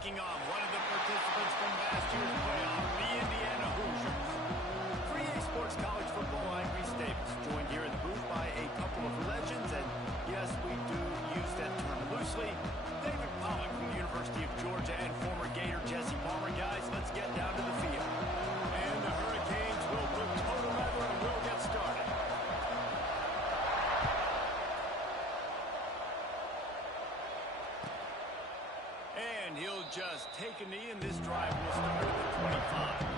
taking on one of the participants from last year's playoff, the Indiana Hoosiers. 3A Sports College Football, I'm Reese Davis, joined here in the booth by a couple of legends, and yes, we do use that term loosely. David Pollock from the University of Georgia and former Gator Jesse Palmer. Guys, let's get down to the field. And the Hurricanes will put total leather and we'll get started. And he'll just take a knee, and this drive will start at the 25.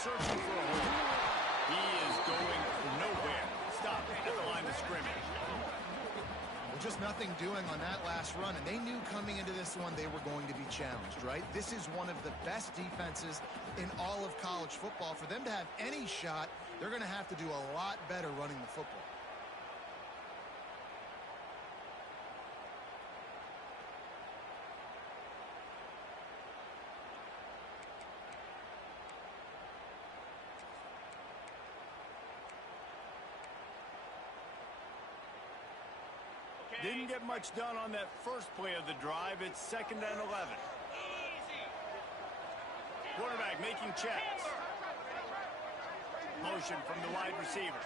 Searching for a hole. He is going nowhere. Stop at the line of scrimmage. Well, just nothing doing on that last run, and they knew coming into this one they were going to be challenged, right? This is one of the best defenses in all of college football. For them to have any shot, they're going to have to do a lot better running the football. Didn't get much done on that first play of the drive. It's 2nd and 11. Quarterback making checks. Motion from the wide receiver.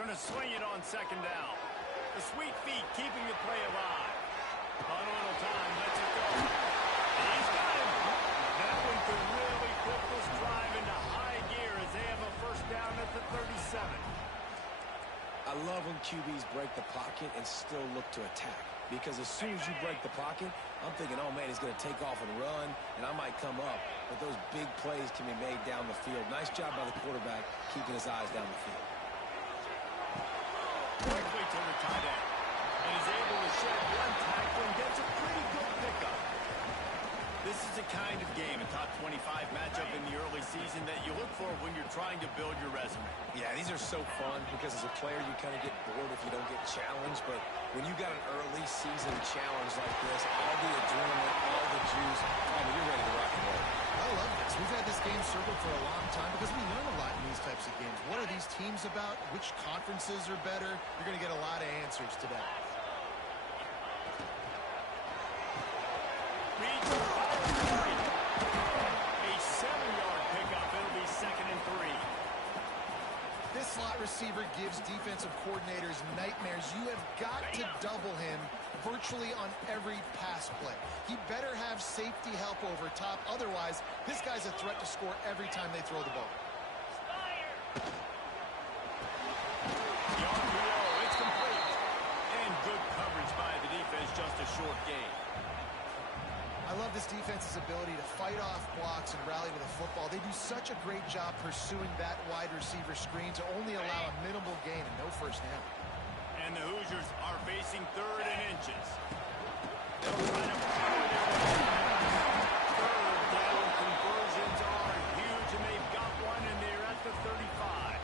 Going to swing it on 2nd down. The sweet feet keeping the play alive. On a little time, lets it go. And he's got him. That one could really put this drive into high gear as they have a first down at the 37. I love when QBs break the pocket and still look to attack. Because as soon as you break the pocket, I'm thinking, oh, man, he's going to take off and run, and I might come up. But those big plays can be made down the field. Nice job by the quarterback keeping his eyes down the field. Quickly to the tight end. And is able to shed one tackle and gets a pretty good pickup. This is the kind of game, a top 25 matchup in the early season, that you look for when you're trying to build your resume. Yeah, these are so fun because as a player you kind of get bored if you don't get challenged. But when you got an early season challenge like this, all the adrenaline, all the juice, you're ready to rock and roll. I love this. We've had this game circled for a long time because we learn a lot in these types of games. What are these teams about? Which conferences are better? You're going to get a lot of answers today. Slot receiver gives defensive coordinators nightmares. You have got to double him virtually on every pass play. He better have safety help over top. Otherwise, this guy's a threat to score every time they throw the ball. The RPO, it's complete. And good coverage by the defense, just a short gain. I love this defense's ability to fight off blocks and rally to the football. They do such a great job pursuing that wide receiver screen to only allow a minimal gain and no first down. And the Hoosiers are facing 3rd and inches. They'll try to power their way. 3rd down conversions are huge, and they've got one, and they're at the 35.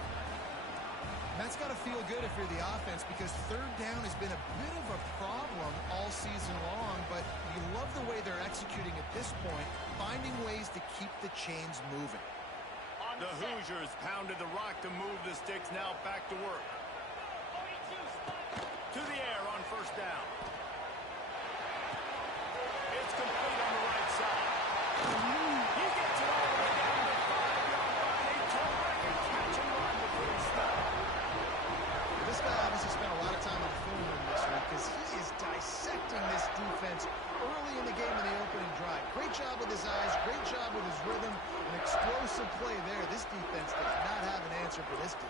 That's got to feel good if you're the offense, because 3rd down has been a bit of a problem all season long, but you love the way they're executing at this point, finding ways to keep the chains moving. The Hoosiers pounded the rock to move the sticks, now back to work. To the air on 1st down. It's complete on the right side. He gets it all the way down to the 5-yard line. A terrific catch and run before he stopped. This guy obviously spent a lot of time on the film room this week because he is dissecting this defense early in the game in the opening drive. Great job with his eyes, great job with his rhythm, an explosive play there. This defense does not have an answer for this dude.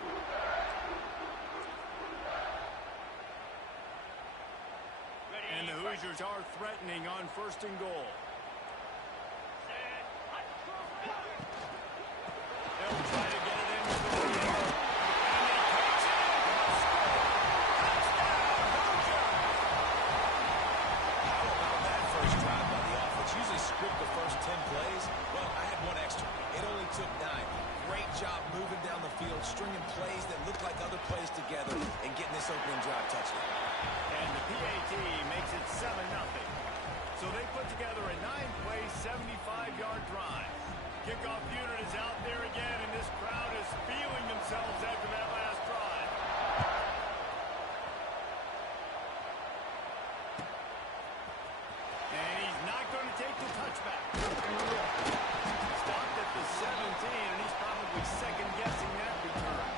And the Hoosiers are threatening on 1st and goal. They'll try to get it in with the lead. Script the first 10 plays. Well, I had one extra. It only took 9. Great job moving down the field, stringing plays that look like other plays together and getting this opening drive touchdown. And the PAT makes it 7-0. So they put together a 9-play, 75-yard drive. Kickoff unit is out there again, and this crowd is feeling themselves after that last drive. And he's not going to take the touchback. Stopped at the 17, and he's probably second-guessing that return.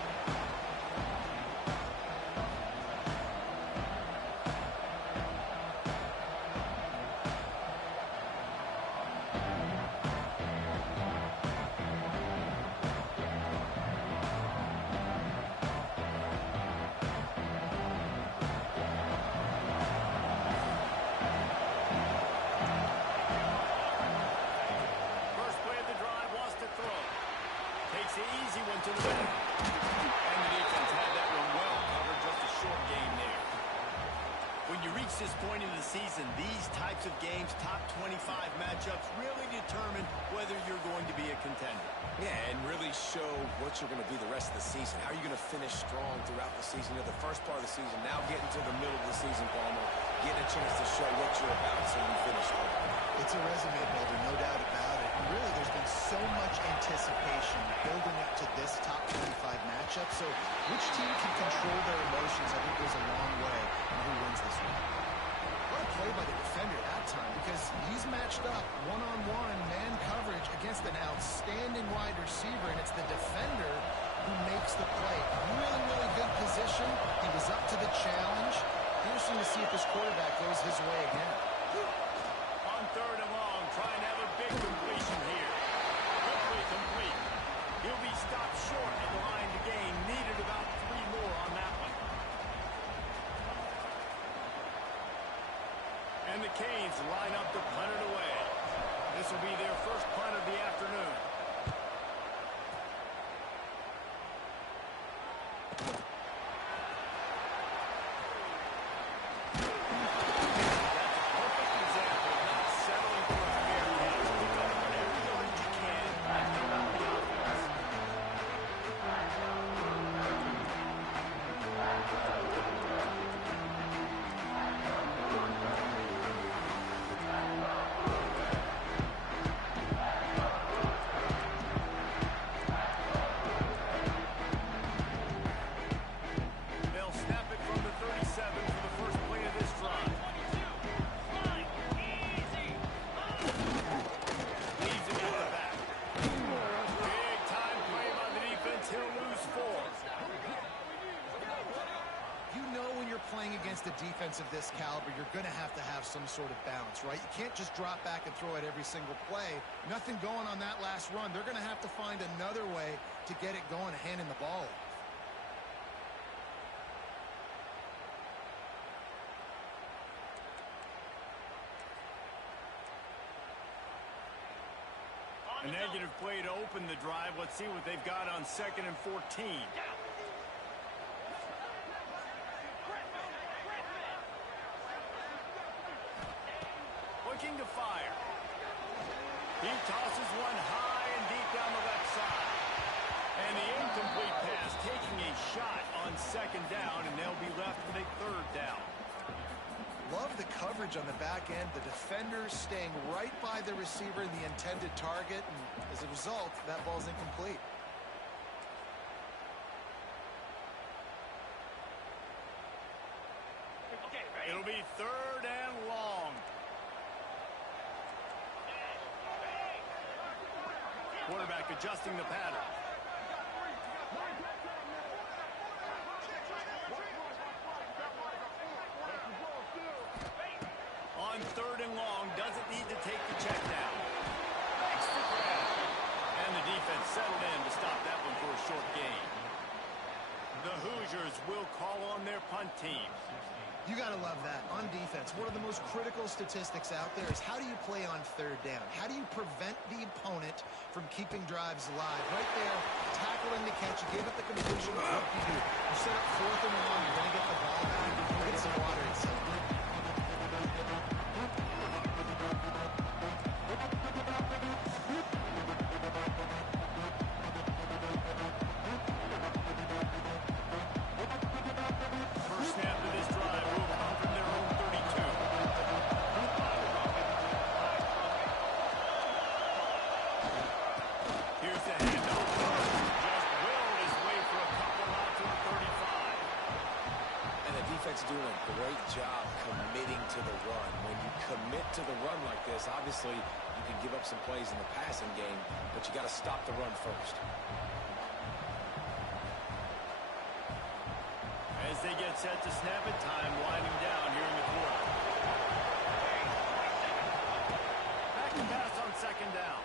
Takes the easy one to the back. And the defense had that one well covered. Just a short game there. When you reach this point in the season, these types of games, top 25 matchups, really determine whether you're going to be a contender. Yeah, and really show what you're going to be the rest of the season. How are you going to finish strong throughout the season? At the first part of the season, now getting to the middle of the season, Palmer, getting a chance to show what you're about so you finish strong. It's a resume builder, no doubt about it. And really, there's been so much anticipation building up to this top 25 matchup. So which team can control their emotions, I think, goes a long way in who wins this one. What a play by the defender that time, because he's matched up one-on-one man coverage against an outstanding wide receiver, and it's the defender who makes the play. Really, really good position. He was up to the challenge. Interesting to see if his quarterback goes his way again. On 3rd and long, trying to have a big completion here. Quickly complete. He'll be stopped short at the line to gain. Needed about 3 more on that one. And the Canes line up to punt it away. This will be their first punt of the afternoon. Against a defense of this caliber, you're going to have some sort of balance, right? You can't just drop back and throw it every single play. Nothing going on that last run. They're going to have to find another way to get it going, handing the ball. A negative play to open the drive. Let's see what they've got on 2nd and 14. Looking to fire. He tosses one high and deep down the left side. And the incomplete pass taking a shot on 2nd down, and they'll be left with a 3rd down. Love the coverage on the back end. The defender staying right by the receiver and the intended target. And as a result, that ball's incomplete. It'll be 3rd and long. Quarterback adjusting the pattern. On 3rd and long, doesn't need to take the check down. Extra grab. And the defense settled in to stop that one for a short gain. The Hoosiers will call on their punt team. You got to love that. On defense, one of the most critical statistics out there is how do you play on 3rd down? How do you prevent the opponent from keeping drives alive? Right there, tackling the catch. You gave up the completion. What do? You set up 4th and 1. You're going to get the ball back. You'll get some water inside. great job committing to the run. When you commit to the run like this, obviously you can give up some plays in the passing game, but you got to stop the run first. As they get set to snap it, time winding down here in the quarter. Back to pass on second down.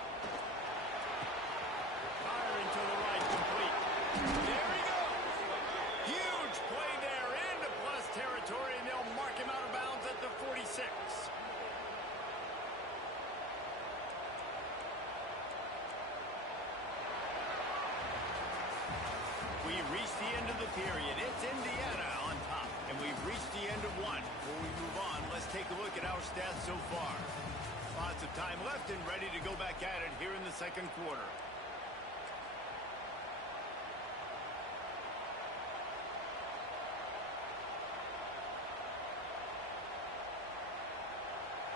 Firing to the right, complete. There he goes. Huge play there into plus territory, and they'll mark him out of bounds at the 46. We reached the end of the period. It's Indiana on top, and we've reached the end of one. Before we move on, let's take a look at our stats so far. Lots of time left and ready to go back at it here in the second quarter.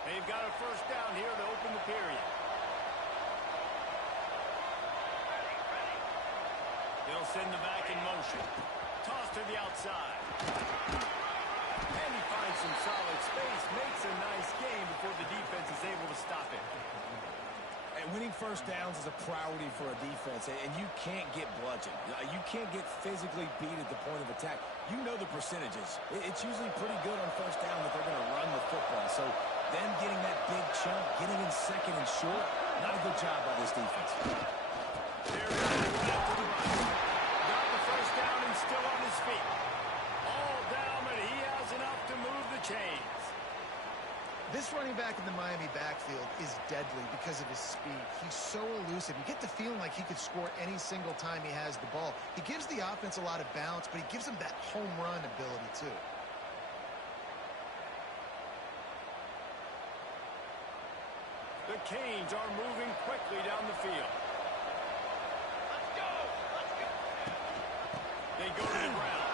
They've got a first down here to open the period. They'll send the back in motion. Toss to the outside. And he finds some solid space. Makes a nice game before the defense is able to stop it. And winning first downs is a priority for a defense, and you can't get bludgeoned. You can't get physically beat at the point of attack. You know the percentages. It's usually pretty good on first down that they're going to run the football. So them getting that big chunk, getting in second and short, not a good job by this defense. There he goes, right up to the right. Got the first down and still on his feet. All down, but he has enough to move the chains. This running back in the Miami backfield is deadly because of his speed. He's so elusive. You get the feeling like he could score any single time he has the ball. He gives the offense a lot of balance, but he gives them that home run ability too. The Canes are moving quickly down the field. Let's go! Let's go! They go to the ground.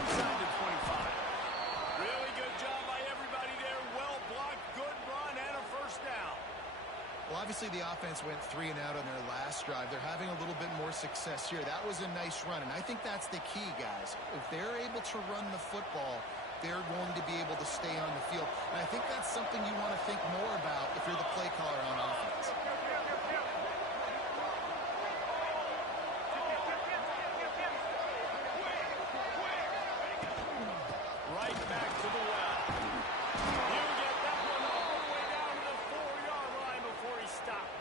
Inside the 25. Really good job by everybody there. Well blocked, good run, and a first down. Well, obviously the offense went 3 and out on their last drive. They're having a little bit more success here. That was a nice run, and I think that's the key, guys. If they're able to run the football, they're going to be able to stay on the field. And I think that's something you want to think more about if you're the play caller on offense. Right back to the well. You get that one all the way down to the 4-yard line before he stopped.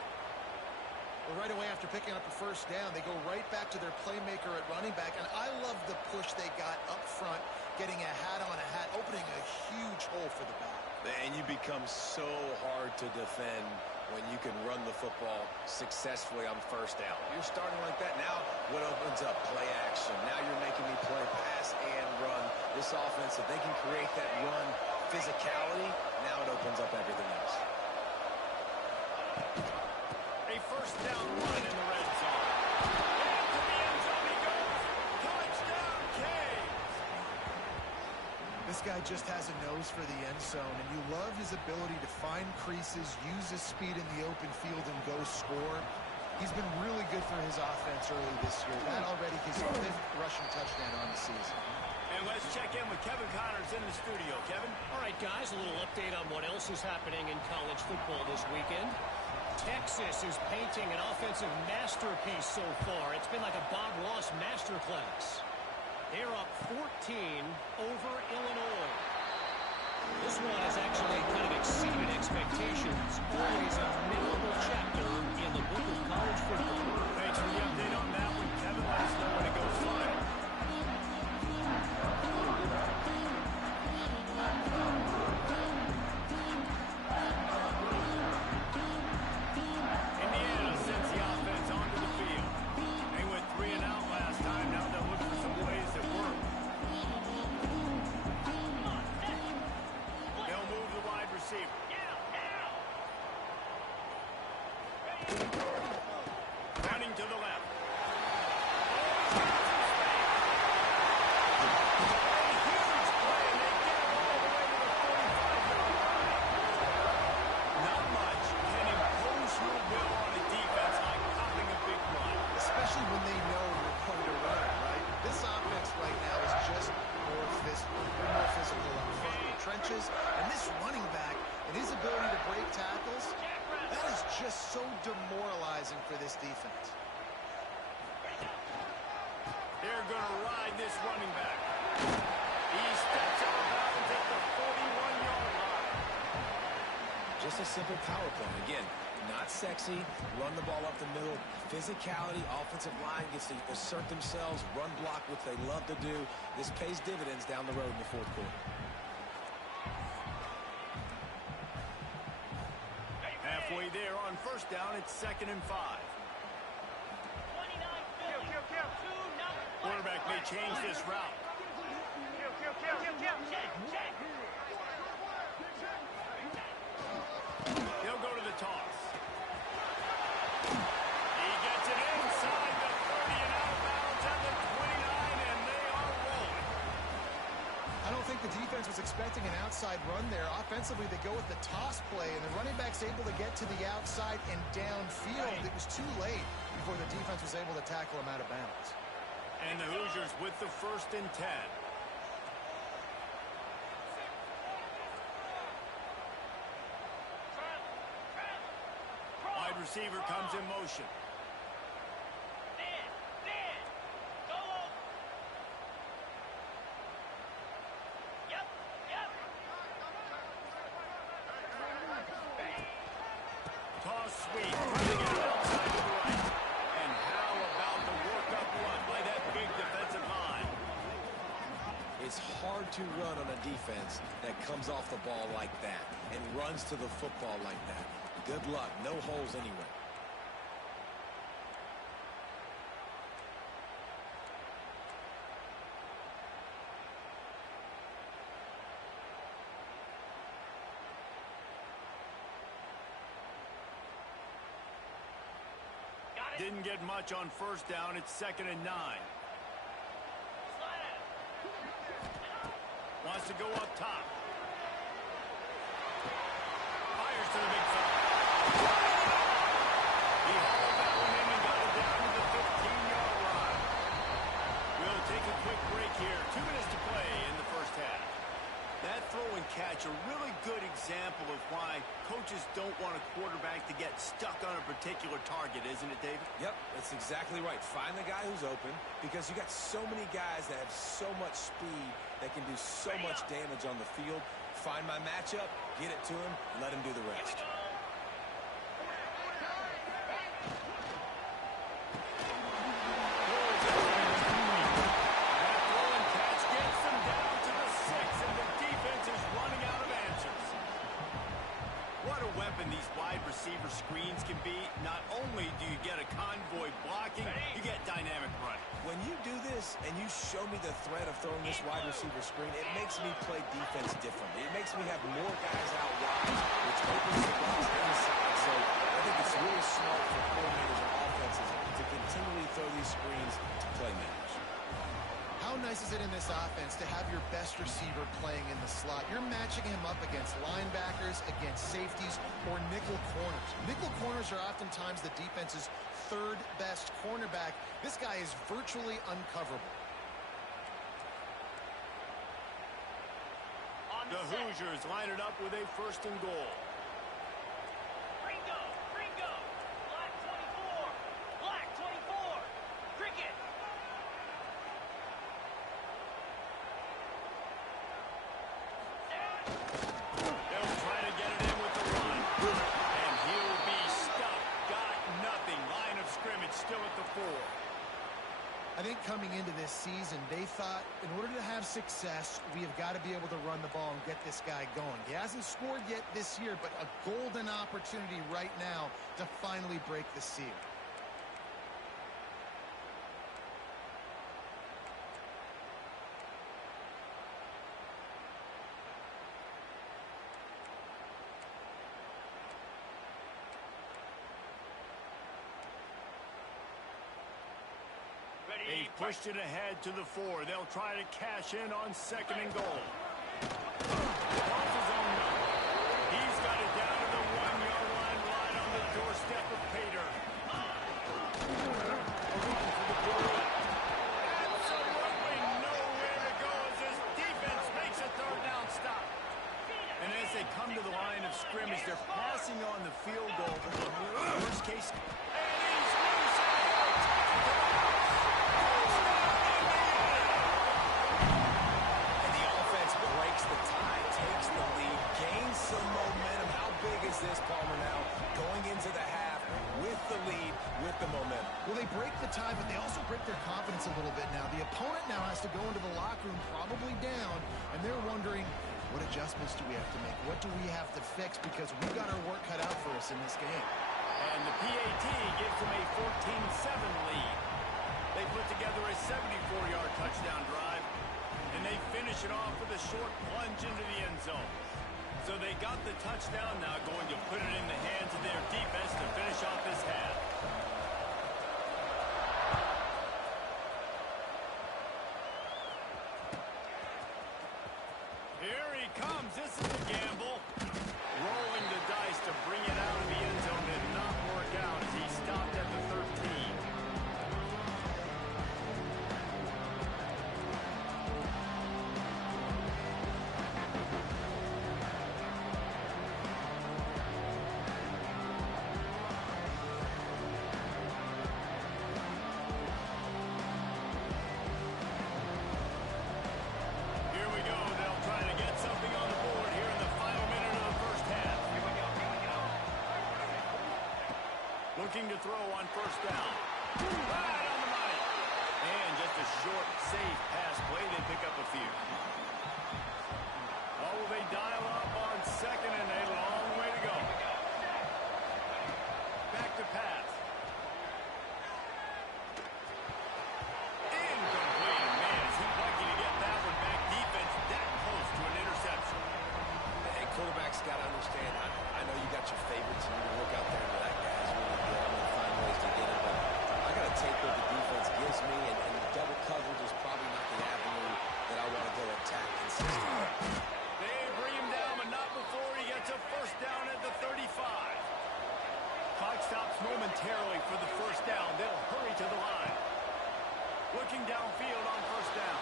Well, right away after picking up a first down, they go right back to their playmaker at running back. And I love the push they got up front, getting a hat on a hat, opening a huge hole for the back. And you become so hard to defend when you can run the football successfully on first down. You're starting like that. Now what opens up? Play action. Now you're making me play pass and run. This offense, if they can create that run physicality, now it opens up everything else. A first down run in the red zone. And to the end zone he goes. Touchdown, Canes. This guy just has a nose for the end zone, and you love his ability to find creases, use his speed in the open field, and go score. He's been really good for his offense early this year. That already his 5th rushing touchdown on the season. And let's check in with Kevin Connors in the studio. Kevin? All right, guys, a little update on what else is happening in college football this weekend. Texas is painting an offensive masterpiece so far. It's been like a Bob Ross masterclass. They're up 14 over Illinois. This one has actually kind of exceeded expectations. Always a memorable chapter in the book of college football. Thanks for the update on that one, Kevin. Let us know when it goes live. Indiana sends the offense onto the field. They went 3 and out last time. Now they'll look for some plays that work. They'll move the wide receiver. defense. They're going to ride this running back. He steps out of bounds at the 41-yard line. Just a simple power play. Again, not sexy. Run the ball up the middle. Physicality. Offensive line gets to assert themselves. Run block, which they love to do. This pays dividends down the road in the fourth quarter. Halfway there on first down, it's 2nd and 5. Quarterback may change this route. He'll go to the toss. He gets it inside the 30 and out of bounds at the 29, and they are rolling. I don't think the defense was expecting an outside run there. Offensively, they go with the toss play, and the running back's able to get to the outside and downfield. It was too late before the defense was able to tackle him out of bounds. And the Hoosiers with the 1st and 10. Wide receiver comes in motion. Toss sweep. Running it outside to the right. And how about the work-up run by that big defensive line? It's hard to run on a defense that comes off the ball like that and runs to the football like that. Good luck. No holes anywhere. Didn't get much on first down. It's 2nd and 9. Wants to go up top. Fires to the big fella. He hauled that one in and got it down to the 15-yard line. We'll take a quick break here. 2 minutes to play in the first half. That throw and catch, a really good example of why coaches don't want a quarterback to get stuck on a particular target, isn't it, David? Yep, that's exactly right. Find the guy who's open because you got so many guys that have so much speed that can do so much damage on the field. Find my matchup, get it to him, let him do the rest. These wide receiver screens can be. Not only do you get a convoy blocking, you get dynamic running. When you do this and you show me the threat of throwing this wide receiver screen, it makes me play defense differently. It makes me have more guys out wide, which opens the box inside. So I think it's really smart for coordinators and offenses to continually throw these screens to playmakers. How nice is it in this offense to have your best receiver playing in the slot? You're matching him up against linebackers, against safeties, or nickel corners. Nickel corners are oftentimes the defense's 3rd best cornerback. This guy is virtually uncoverable. The Hoosiers line it up with a 1st and goal. Ringo, black 24, cricket. They'll try to get it in with the run. And he'll be stuck. Got nothing. Line of scrimmage still at the 4. I think coming into this season, they thought in order to have success, we have got to be able to run the ball and get this guy going. He hasn't scored yet this year, but a golden opportunity right now to finally break the seal. They've pushed it ahead to the 4. They'll try to cash in on 2nd and goal. Off his own number. He's got it down to the 1-yard line, right on the doorstep of Pater. Absolutely nowhere to go as this defense makes a 3rd down stop. And as they come to the line of scrimmage, they're passing on the field goal. But the worst case, and he's loose. tie, but they also break their confidence a little bit now. The opponent now has to go into the locker room probably down, and they're wondering, what adjustments do we have to make? What do we have to fix? Because we've got our work cut out for us in this game. And the PAT gives them a 14-7 lead. They put together a 74-yard touchdown drive, and they finish it off with a short plunge into the end zone. So they got the touchdown, now going to put it in the hands of their defense to finish off this half. Here he comes. This is a gamble. Rolling the dice to bring it out of the end zone did not work out as he stopped at the 13. Looking to throw on first down. Right on the money. And just a short, safe pass play. They pick up a few. Oh, will they dial up on second and a long way to go. Back to pass. Incomplete. Man, is he lucky to get that one back. Defense that close to an interception. And quarterbacks got to understand, I know you got your favorites, and you look out there and that guy's really good. I'm going to find ways to get him, but I got to take what the defense gives me, and double coverage is probably not the avenue that I want to go attack consistently. They bring him down, but not before he gets a first down at the 35. Clock stops momentarily for the first down. They'll hurry to the line. Looking downfield on first down.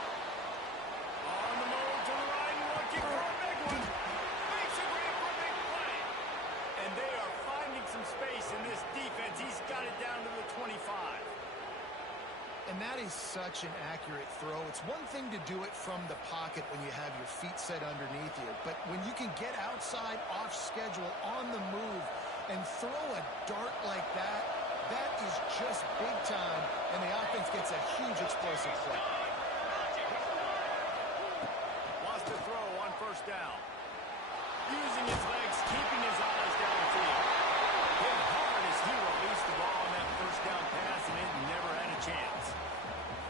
On the move to the right, looking for a big one. Makes a great for a big play. And they are finding some space in this defense. He's got it down to the 25. And that is such an accurate throw. It's one thing to do it from the pocket when you have your feet set underneath you, but when you can get outside, off schedule, on the move, and throw a dart like that, that is just big time, and the offense gets a huge explosive play. Lost a throw on first down. Using his legs, keeping his eyes downfield. Hit hard as he released the ball on that first down pass, and it never had a chance.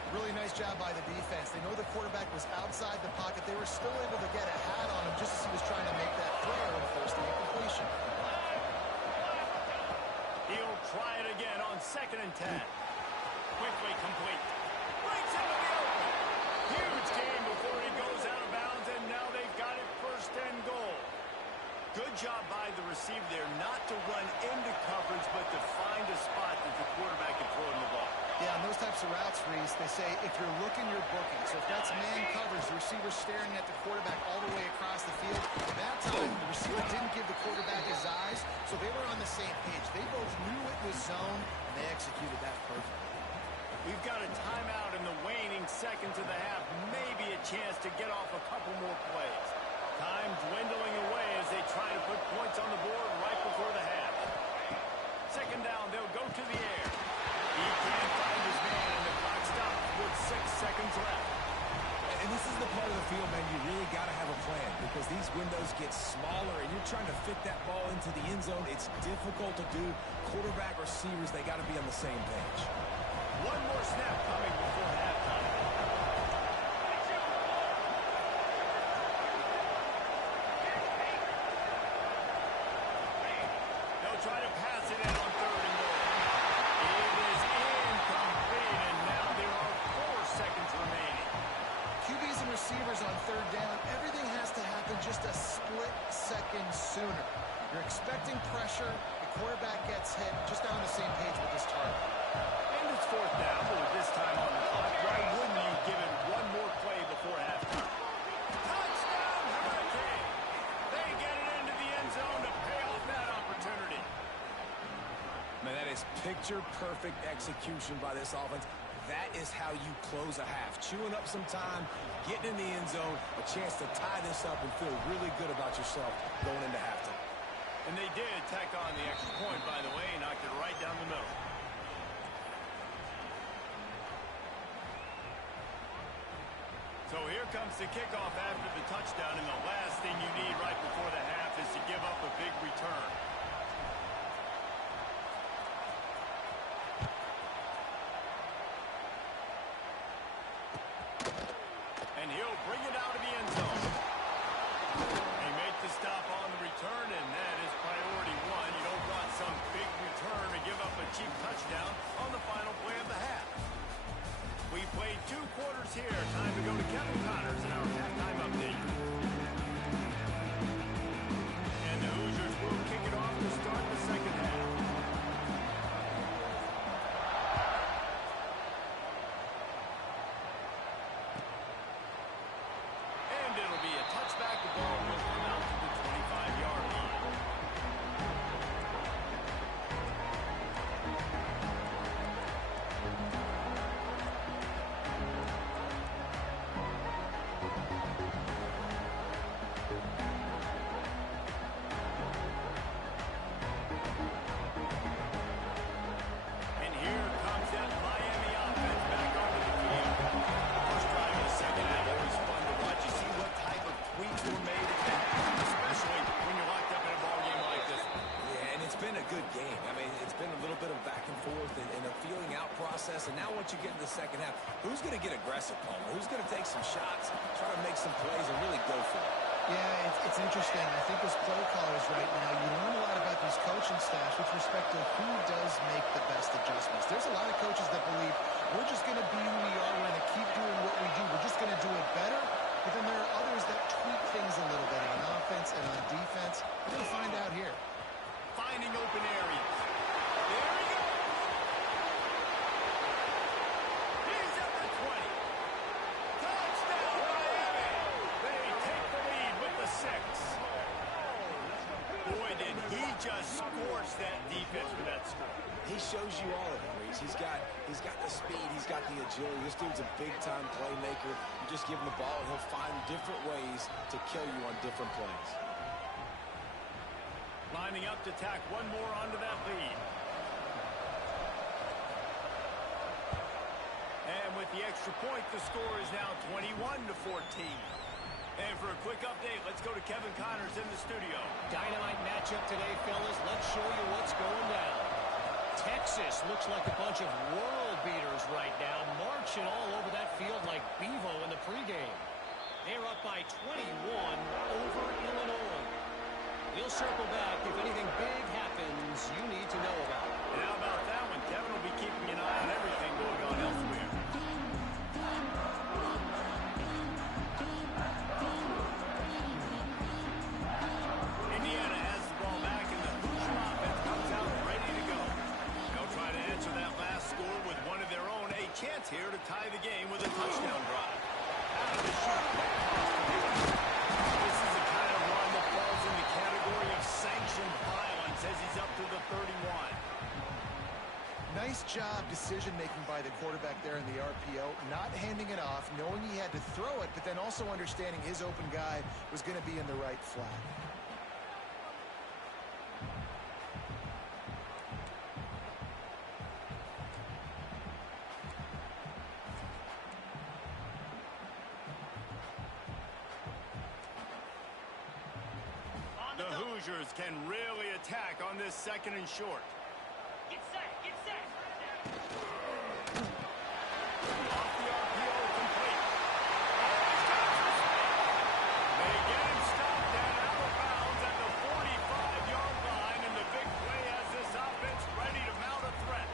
Really nice job by the defense. They know the quarterback was outside the pocket. They were still able to get a hat on him just as he was trying to make that throw and force the incompletion. He'll try it again on 2nd and 10. Quickly complete. Breaks into the open. Huge gain before he goes out of bounds, and now they've got it 1st and goal. Good job by the receiver there not to run into coverage, but to find a spot that the quarterback can throw in the ball. Yeah, on those types of routes, Reese, they say if you're looking, you're booking. So if that's man coverage, the receiver's staring at the quarterback all the way across the field. That time, the receiver didn't give the quarterback his eyes, so they were on the same page. They both knew it was zone, and they executed that perfectly. We've got a timeout in the waning seconds of the half. Maybe a chance to get off a couple more plays. Time dwindling away as they try to put points on the board right before the half. 2nd down, they'll go to the air. He can't find his man, and the clock stops with 6 seconds left. And this is the part of the field, man, you really got to have a plan because these windows get smaller and you're trying to fit that ball into the end zone. It's difficult to do. Quarterback, receivers, they got to be on the same page. One more snap coming before halftime. They'll try to pass it in on 3rd and goal. It is incomplete, and now there are 4 seconds remaining. QBs and receivers on 3rd down, everything has to happen just a split second sooner. You're expecting pressure, the quarterback gets hit, just on the same page with this target. And it's 4th down, but with this time on the clock, why wouldn't you give it one more play before halftime? Touchdown, Hurricane! They get it into the end zone to pay off that opportunity. Man, that is picture-perfect execution by this offense. That is how you close a half. Chewing up some time, getting in the end zone, a chance to tie this up and feel really good about yourself going into halftime. And they did tack on the extra point, by the way, knocked it right down the middle. comes the kickoff after the touchdown, and the last thing you need right before the half is to give up a big return. And he'll bring it out of the end zone. They make the stop on the return, and that is priority one. You don't want some big return to give up a cheap touchdown on the final play of the half. We played 2 quarters here. Time to go to Kevin Connors in our halftime update. And the Hoosiers will kick it off to start the second half. And it'll be a touchback. The ball will come out to the 25-yard line. And here comes that Miami offense back onto the field. First drive of the second half, always fun to watch. You see what type of tweaks were made at the half, especially when you're locked up in a ball game like this. Yeah, and it's been a good game. I mean, it's been a little bit of back and forth and a feeling out process. And now once you get in the second half, who's going to get aggressive, Palmer? Who's going to take some shots, try to make some plays, and really go for it? Yeah, it's interesting. I think as play callers right now, you learn a lot about these coaching staffs with respect to who does make the best adjustments. There's a lot of coaches that believe we're just going to be who we are. We're going to keep doing what we do. We're just going to do it better. But then there are others that tweak things a little bit on offense and on defense. We're going to find out here. Finding open areas. There he goes. He's at the 20. Touchdown, Miami. They take the lead with the 6. Boy, did he just scorch that defense with that score. He shows you all of it, Reese. He's got the speed. He's got the agility. This dude's a big-time playmaker. You just give him the ball, and he'll find different ways to kill you on different plays. Lining up to tack one more onto that lead. And with the extra point, the score is now 21-14. And for a quick update, let's go to Kevin Connors in the studio. Dynamite matchup today, fellas. Let's show you what's going down. Texas looks like a bunch of world beaters right now, marching all over that field like Bevo in the pregame. They're up by 21 over Illinois. We'll circle back if anything big happens you need to know about. And how about that one? Kevin will be keeping an eye on everything going on elsewhere. Indiana has the ball back, and the Hoosier offense comes out ready to go. They'll try to answer that last score with one of their own. A chance here to tie the game with a touchdown drive. Out of the chute. This is the kind of run that falls in the category of sanctioned violence as he's up to the 31. Nice job decision-making by the quarterback there in the RPO, not handing it off, knowing he had to throw it, but then also understanding his open guy was going to be in the right flat. The Hoosiers can really attack on this second and short. Get set, get set. Off the RPO, complete. They get him stopped and out of bounds at the 45-yard line, and the big play has this offense ready to mount a threat.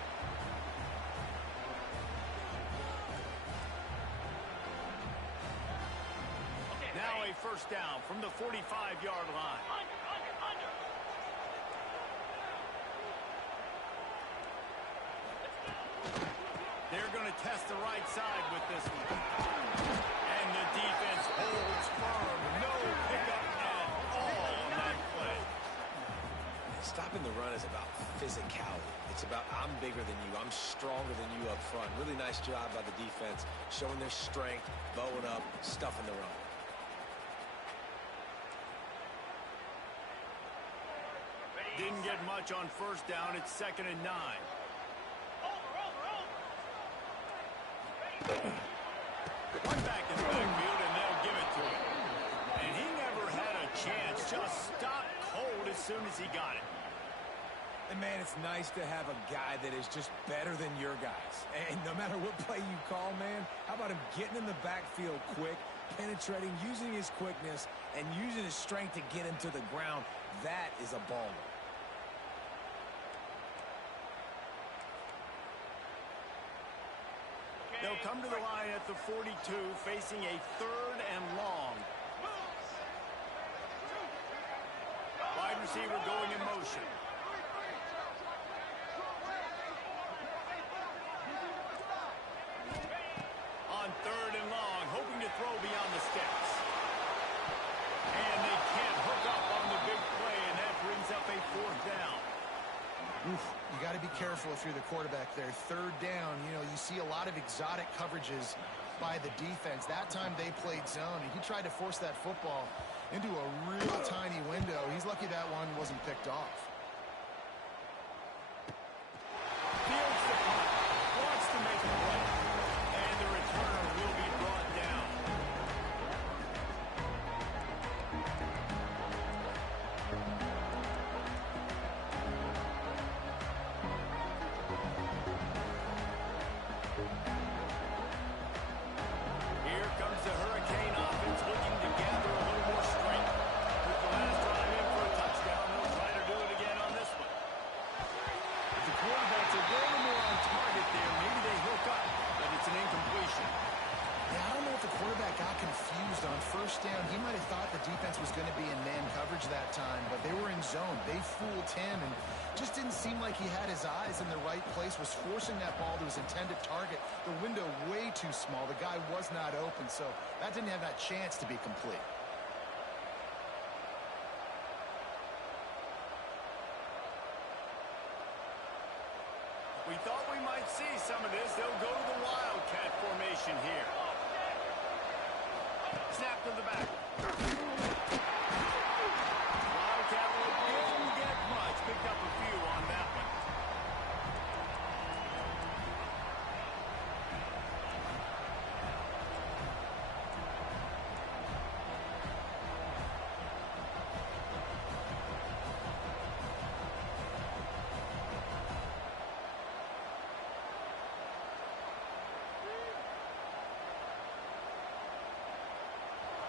Now a first down from the 45-yard line. Under. They're going to test the right side with this one. And the defense holds firm. No pickup at all on that play. Stopping the run is about physicality. It's about I'm bigger than you. I'm stronger than you up front. Really nice job by the defense, showing their strength, bowing up, stuffing the run. Didn't get much on first down. It's 2nd and 9. One back in the backfield, and they'll just stopped cold as soon as he got it. And, man, it's nice to have a guy that is just better than your guys. And no matter what play you call, man, how about him getting in the backfield quick, penetrating, using his quickness, and using his strength to get him to the ground? That is a baller. They'll come to the line at the 42, facing a 3rd and long. Wide receiver going in motion. On 3rd and long, hoping to throw beyond the sticks. And they can't hook up on the big play, and that brings up a 4th down. Oof, you got to be careful if you're the quarterback there. 3rd down, you see a lot of exotic coverages by the defense. That time they played zone, and he tried to force that football into a real tiny window. He's lucky that one wasn't picked off. Fields the punt, wants to make a play, and the returner will be brought down. Here comes the Hurricane offense looking to gather a little more strength. With the last drive in for a touchdown, they'll try to do it again on this one. If the quarterback's a little more on target there, maybe they hook up, but it's an incompletion. Yeah, I don't know if the quarterback got confused on 1st down. He might have thought the defense was going to be in man coverage that time, but they were in zone. They fooled him and just didn't seem like he had his eyes in the right place, was forcing that ball to his intended target. The window way too small. The guy was not open, so that didn't have that chance to be complete. We thought we might see some of this. They'll go to the Wildcat formation here. Snap to the back. Wildcat didn't get much. Picked up a few on that one.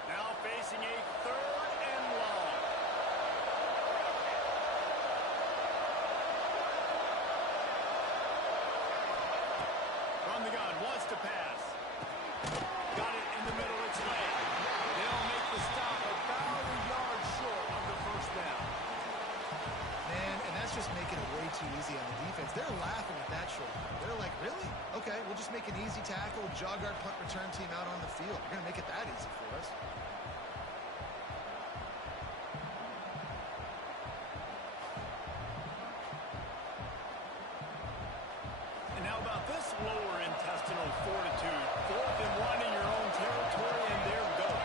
Now facing a 3rd and long. From the gun, wants to pass. Got it in the middle, it's late. They'll make the stop about a yard short of the 1st down. Man, and that's just making it way too easy on the defense. They're laughing at that short. They're like, really? Okay, we'll just make an easy tackle, jog our punt return team out on the field. We're going to make it that easy for us. And how about this lower intestinal fortitude? 4th and 1 in your own territory, and they're going.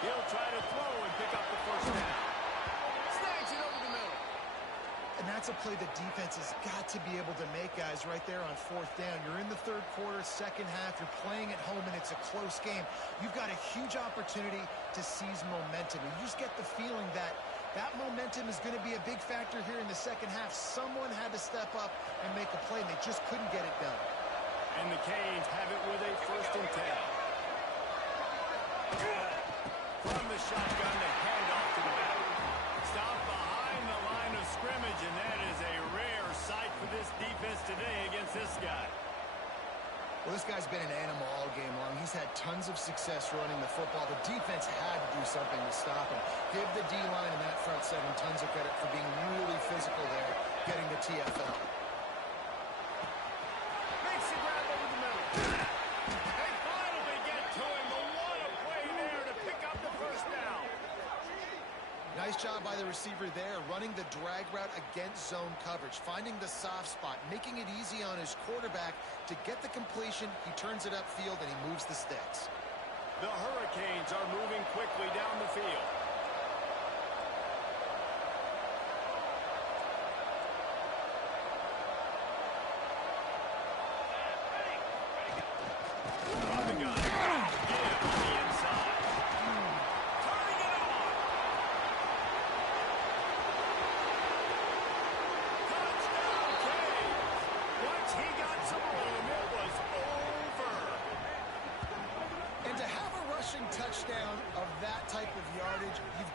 He'll try to throw and pick up the 1st down. Snags it over the middle. And that's a play the defense has got to be able to make, guys, right there on 4th down. You're in the 3rd quarter, 2nd half. You're playing at home, and it's a close game. You've got a huge opportunity to seize momentum. And you just get the feeling that that momentum is going to be a big factor here in the 2nd half. Someone had to step up and make a play, and they just couldn't get it done. And the Canes have it with a 1st and 10. From the shotgun, the handoff to the back. Stop behind the line of scrimmage, and that is a rare sight for this defense today against this guy. Well, this guy's been an animal all game long. He's had tons of success running the football. The defense had to do something to stop him. Give the D-line and that front 7 tons of credit for being really physical there, getting the TFL. Makes the grab over the middle. They finally get to him. But what a play there to pick up the 1st down. Nice job by the receiver there, running the drag route against zone coverage, finding the soft spot, making it easy on his quarterback to get the completion. He turns it upfield, and he moves the sticks. The Hurricanes are moving quickly down the field.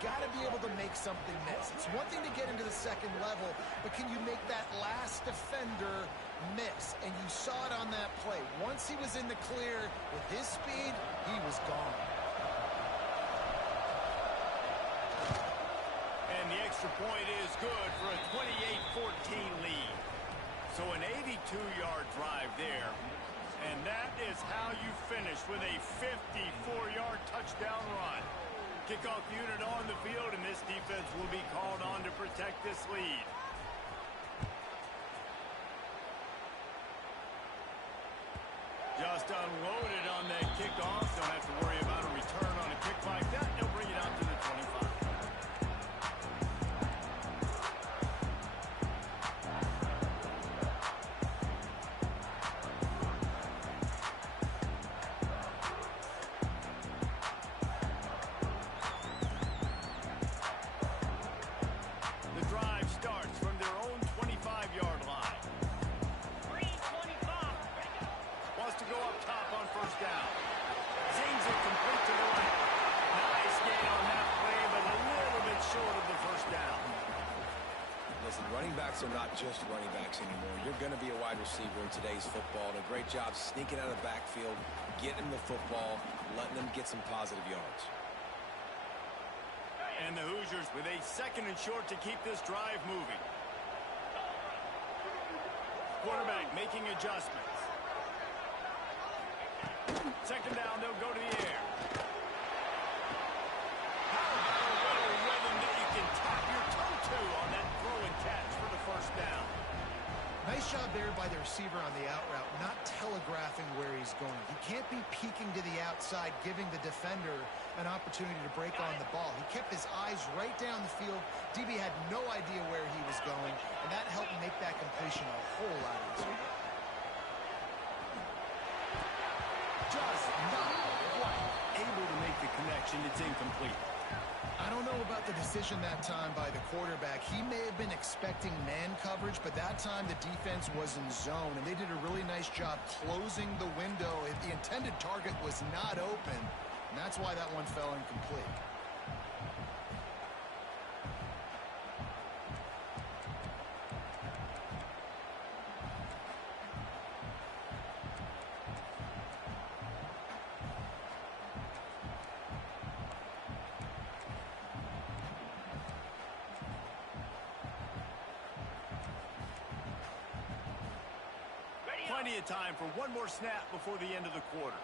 got to be able to make something miss. It's one thing to get into the second level, but can you make that last defender miss? And you saw it on that play. Once he was in the clear with his speed, he was gone. And the extra point is good for a 28-14 lead. So an 82-yard drive there. And that is how you finish with a 54-yard touchdown run. Kickoff unit on the field, and this defense will be called on to protect this lead. Just unloaded on that kickoff. Don't have to worry about a return on a kick like that. They'll bring it out to the 25. Running backs are not just running backs anymore. You're going to be a wide receiver in today's football. And a great job sneaking out of the backfield, getting the football, letting them get some positive yards. And the Hoosiers with a second and short to keep this drive moving. Quarterback making adjustments. Second down, they'll go to the air. How about a little rhythm that you can tap your toe to on that throw and catch for the first down? Nice job there by the receiver on the out route, not telegraphing where he's going. He can't be peeking to the outside, giving the defender an opportunity to break on the ball. He kept his eyes right down the field. DB had no idea where he was going, and that helped make that completion a whole lot easier. Just not quite able to make the connection. It's incomplete. I don't know about the decision that time by the quarterback. He may have been expecting man coverage, but that time the defense was in zone, and they did a really nice job closing the window. The intended target was not open, and that's why that one fell incomplete. Plenty of time for one more snap before the end of the quarter.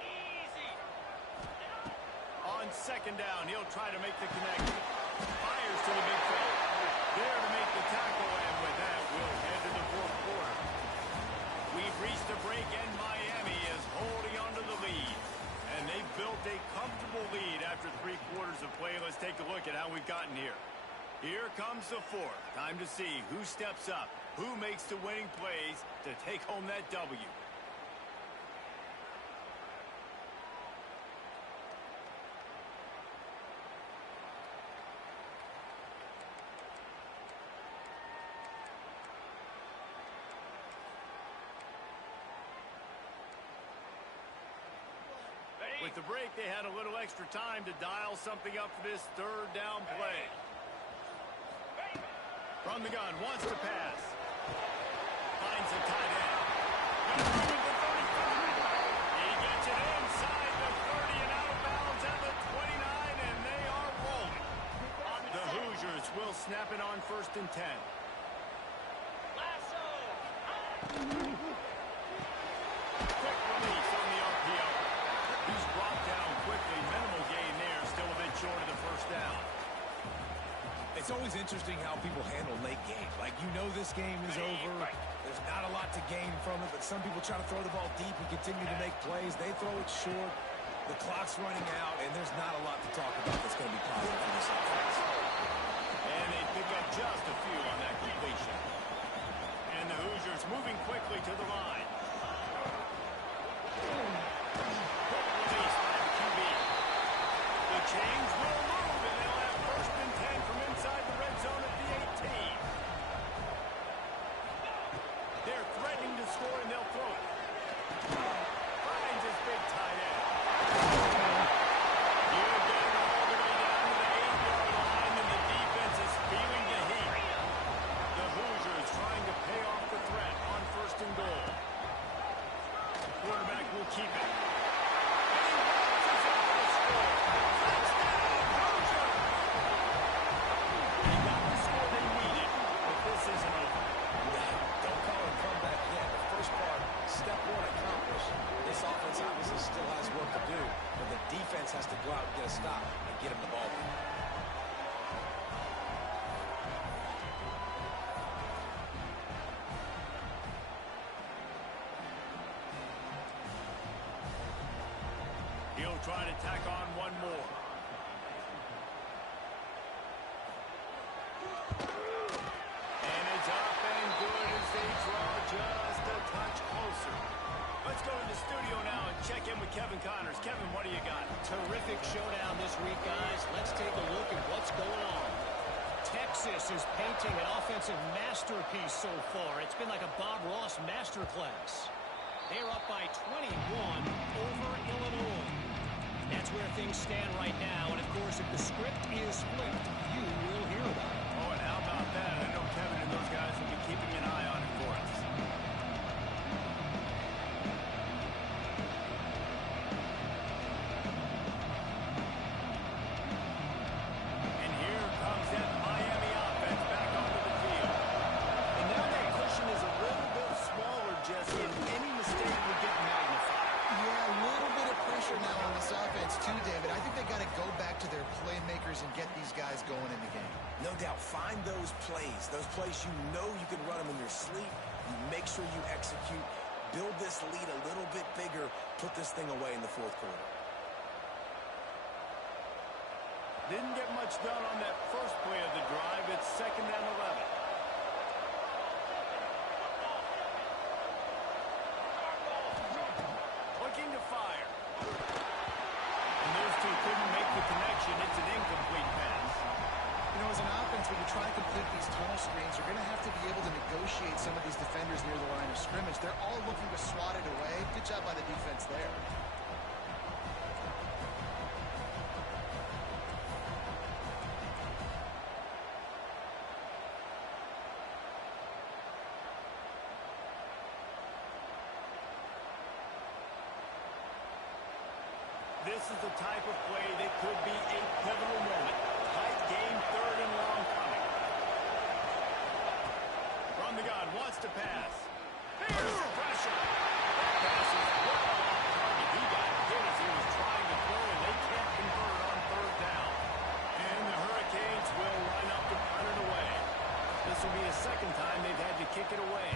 Easy. On second down, he'll try to make the connection. Fires to the big fella. There to make the tackle, and with that, we'll head to the fourth quarter. We've reached a break, and Miami is holding on to the lead. And they've built a comfortable lead after 3 quarters of play. Let's take a look at how we've gotten here. Here comes the fourth. Time to see who steps up, who makes the winning plays to take home that W. With the break, they had a little extra time to dial something up for this third down play. From the gun, wants to pass. Finds a tight end. Got room at the 35. He gets it inside the 30 and out of bounds at the 29, and they are rolling. The Hoosiers will snap it on 1st and 10. Lasso. Quick release on the RPO. He's brought down quickly. Minimal gain there. Still a bit short of the first down. It's always interesting how people handle late game. Like, you know this game is over. There's not a lot to gain from it, but some people try to throw the ball deep and continue to make plays. They throw it short. The clock's running out, and there's not a lot to talk about that's going to be positive for this offense. And they pick up just a few on that completion. And the Hoosiers moving quickly to the line. Quick release by the QB. The chains will move, and they'll have 1st and 10 from inside the red zone at the 18. They're threatening to score, and they'll throw it. Finds his big tight end. You get it all the way get a stop and get him the ball back. He'll try to tack on one more. And it's up and good as they draw just a touch closer. Let's go to the studio now and check in with Kevin Connors. Kevin, what do you got? Terrific showdown this week, guys. Let's take a look at what's going on. Texas is painting an offensive masterpiece so far. It's been like a Bob Ross masterclass. They're up by 21 over Illinois. That's where things stand right now. And, of course, if the script is flipped, you will hear about it. Oh, and how about that? I know Kevin and those guys will be keeping an eye on it for us. And here comes that Miami offense back onto the field. And now that cushion is a little bit smaller, Jesse, and any mistake would get magnified. Yeah, a little bit of pressure now on this offense too, David. I think they got to go back to their playmakers and get these guys going in the game. No doubt, find those plays you know you can run them in your sleep. You make sure you execute, build this lead a little bit bigger, put this thing away in the fourth quarter. Didn't get much done on that first play of the drive. It's 2nd and 11. Looking to fire. And those two couldn't make the connection. It's an incomplete pass. You know, as an offense, when you try to complete these tunnel screens, you're going to have to be able to negotiate some of these defenders near the line of scrimmage. They're all looking to swat it away. Good job by the defense there. This is the type of play that could be a pivotal moment. Tight game, 3rd and long coming. From the gun, wants to pass. Here's the pressure. That pass is well off target. He got hit as he was trying to throw, and they can't convert on 3rd down. And the Hurricanes will line up to punt it away. This will be the 2nd time they've had to kick it away.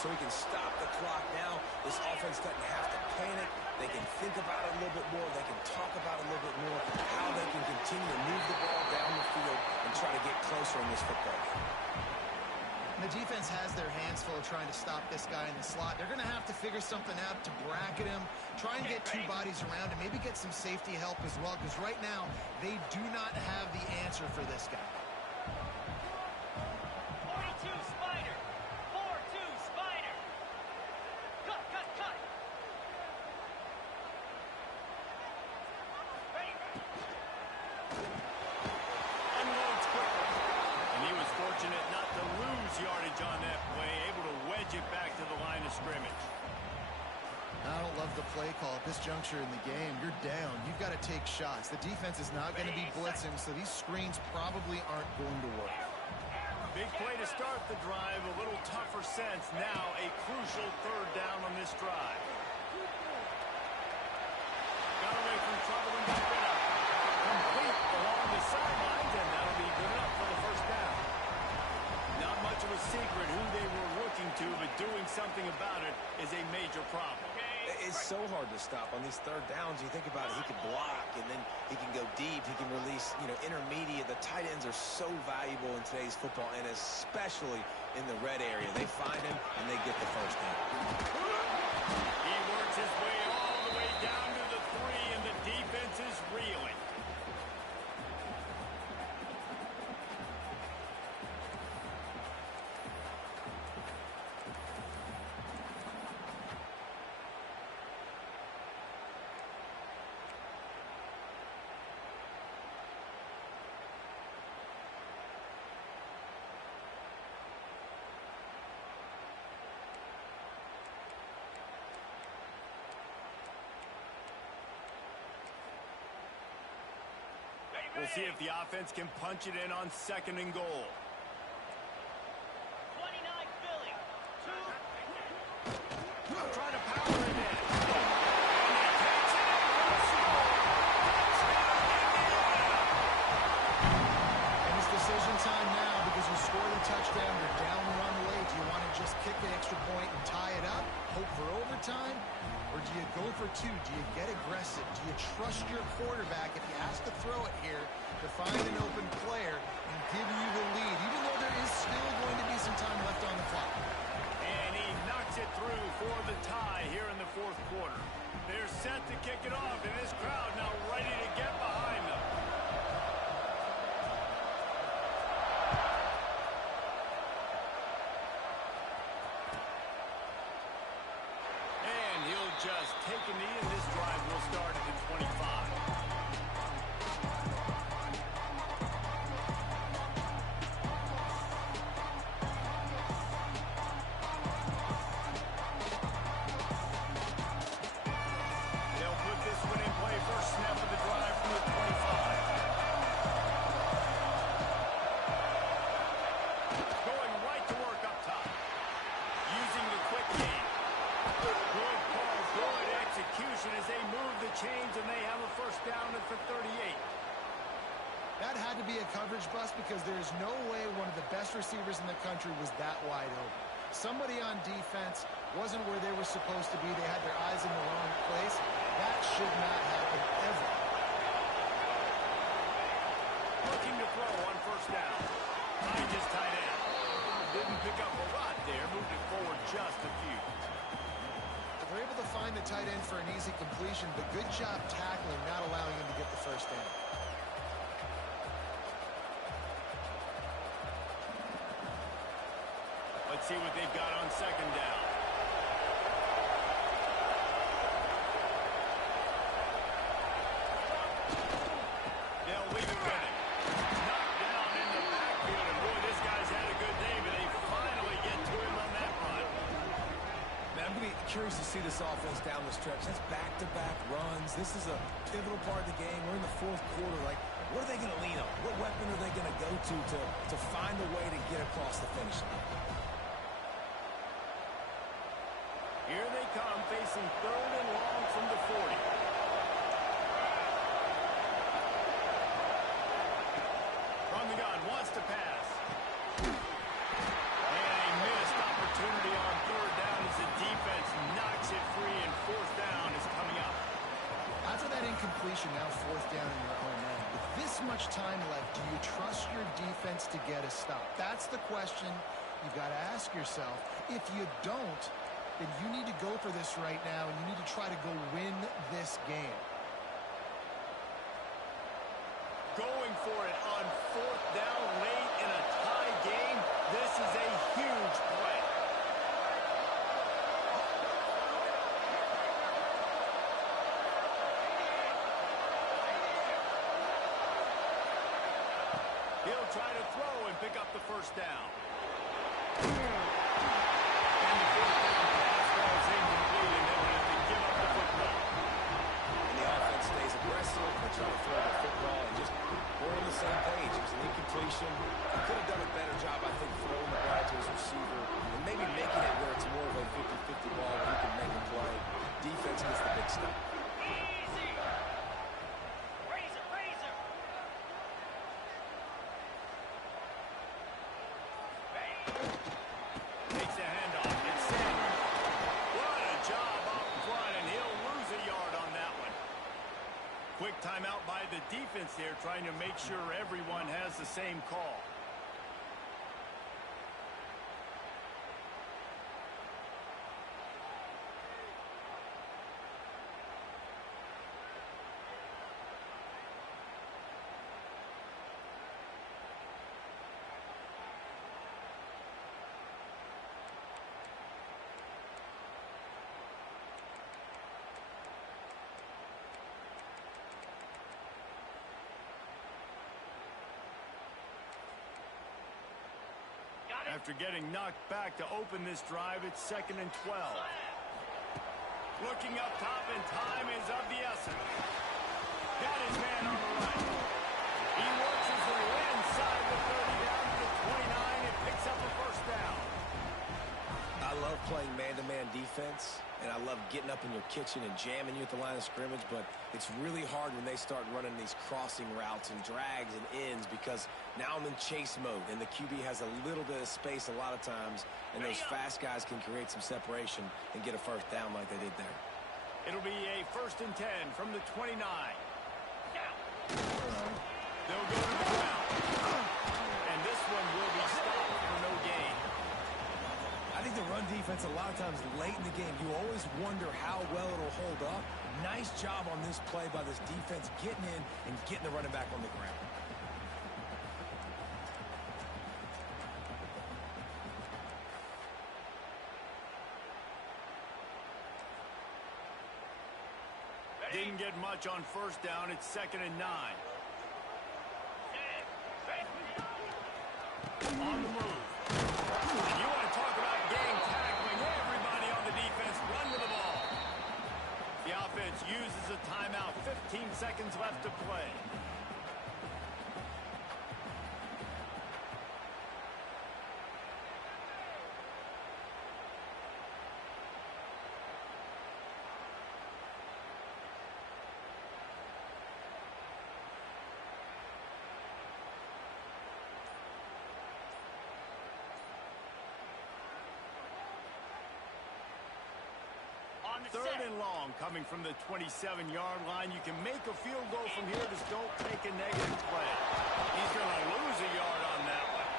So he can stop the clock now. This offense doesn't have to panic. They can think about it a little bit more. They can talk about it a little bit more, how they can continue to move the ball down the field and try to get closer in this football game. The defense has their hands full trying to stop this guy in the slot. They're going to have to figure something out to bracket him, try and get two bodies around him, maybe get some safety help as well, because right now they do not have the answer for this guy. 42 Spider. 4-2 Spider. Cut. Ready. Unloads quickly. And he was fortunate not to lose yardage on that play, able to wedge it back to the line of scrimmage. I don't love the play call at this juncture in the game. You're down. You've got to take shots. The defense is not going to be blitzing, so these screens probably aren't going to work. Big play to start the drive. A little tougher sense. Now a crucial 3rd down on this drive. Got away from trouble and got it up. Complete along the sidelines, and that'll be good enough for the 1st down. Not much of a secret who they were looking to, but doing something about it is a major problem. As so hard to stop on these third downs. You think about it, he can block, and then he can go deep. He can release, intermediate. The tight ends are so valuable in today's football, and especially in the red area. They find him, and they get the first down. He works his way all the way down to the 3, and the defense is reeling. We'll see if the offense can punch it in on 2nd and goal. 29 Philly. 2. Trying to power it in. And it's decision time now because you score the touchdown, you're down one late. Do you want to just kick the extra point and tie it up, hope for overtime? Or do you go for 2? Do you get aggressive? Do you trust your quarterback if he has to throw it here to find an open player and give you the lead, even though there is still going to be some time left on the clock? And he knocks it through for the tie here in the 4th quarter. They're set to kick it off, and this crowd now ready to get behind them. And he'll just take a knee, and this drive will start at the 25. They'll put this one in play. First snap of the drive from the 25. Going right to work up top. Using the quick game. Good call, good execution as they move the chains, and they have a first down at the 38. That had to be a coverage bust because there is no way one of the best receivers in the country was that wide open. Somebody on defense wasn't where they were supposed to be. They had their eyes in the wrong place. That should not happen ever. Looking to throw on first down. Behind his tight end. Didn't pick up a lot there. Moved it forward just a few. They're able to find the tight end for an easy completion, but good job tackling, not allowing him to get the first down. Let's see what they've got on 2nd down. They'll leave it with him. Knocked down in the backfield, and boy, this guy's had a good day, but they finally get to him on that run. Man, I'm going to be curious to see this offense down the stretch. That's back-to-back runs. This is a pivotal part of the game. We're in the 4th quarter. Like, what are they going to lean on? What weapon are they going to go to find a way to get across the finish line? Here they come, facing 3rd and long from the 40. From the gun, wants to pass. And a missed opportunity on 3rd down as the defense knocks it free, and 4th down is coming up. After that incompletion, now 4th down in your own end. With this much time left, do you trust your defense to get a stop? That's the question you've got to ask yourself. If you don't, then you need to go for this right now, and you need to try to go win this game. Going for it on 4th down late in a tie game. This is a huge play. He'll try to throw and pick up the first down. And the 4th down pass falls incomplete, and they'll have to give up the football. And the offense stays aggressive. They try to throw the football, and just we're on the same page. It was an incompletion. He could have done a better job, I think, throwing the ball to his receiver and maybe making it where it's more of a 50-50 ball where he can make a play. Defense gets the big stop. Easy. Razor, razor. Takes the handoff. It's Sanders. What a job up front, and he'll Timeout by the defense there, trying to make sure everyone has the same call. After getting knocked back to open this drive, it's 2nd and 12. Looking up top, and time is of the essence. Got his man on the right. He works his way inside the 30 down to the 29 and picks up a first down. I love playing man-to-man defense, and I love getting up in your kitchen and jamming you at the line of scrimmage, but it's really hard when they start running these crossing routes and drags and ends because now I'm in chase mode, and the QB has a little bit of space a lot of times, and those fast guys can create some separation and get a first down like they did there. It'll be a 1st and 10 from the 29. They'll go to the ground. And this one will be stopped for no gain. I think the run defense, a lot of times late in the game, you always wonder how well it'll hold up. Nice job on this play by this defense getting in and getting the running back on the ground. Didn't get much on first down. It's 2nd and 9. On the move. And you want to talk about gang tackling. Everybody on the defense run with the ball. The offense uses a timeout. 15 seconds left to play. Third and long coming from the 27-yard line. You can make a field goal from here. Just don't take a negative play. He's going to lose a yard on that one.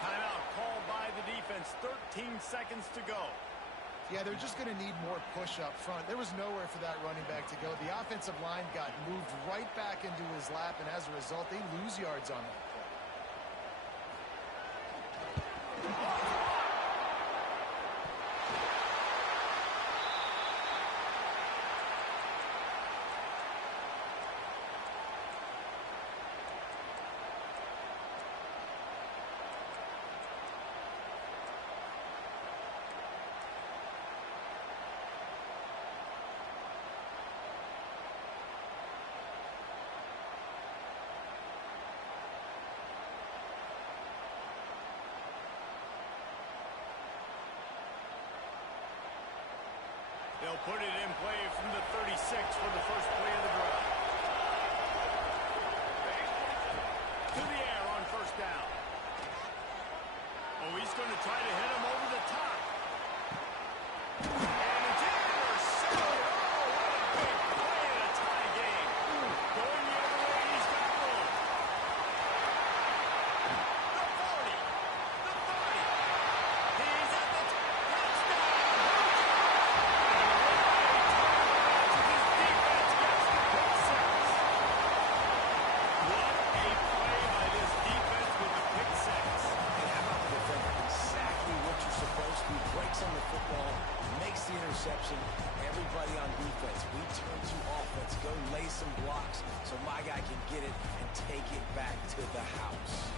Timeout called by the defense. 13 seconds to go. Yeah, they're just going to need more push up front. There was nowhere for that running back to go. The offensive line got moved right back into his lap, and as a result, they lose yards on that play. They'll put it in play from the 36 for the first play of the drive. To the air on first down. Oh, he's going to try to hit him over the top. And it's intercepted. Oh, what a big play in a tie game. Going the other way, he's got room. The 40. The 30. He's at the touchdown. On the football, makes the interception. Everybody on defense, we turn to offense, go lay some blocks so my guy can get it and take it back to the house.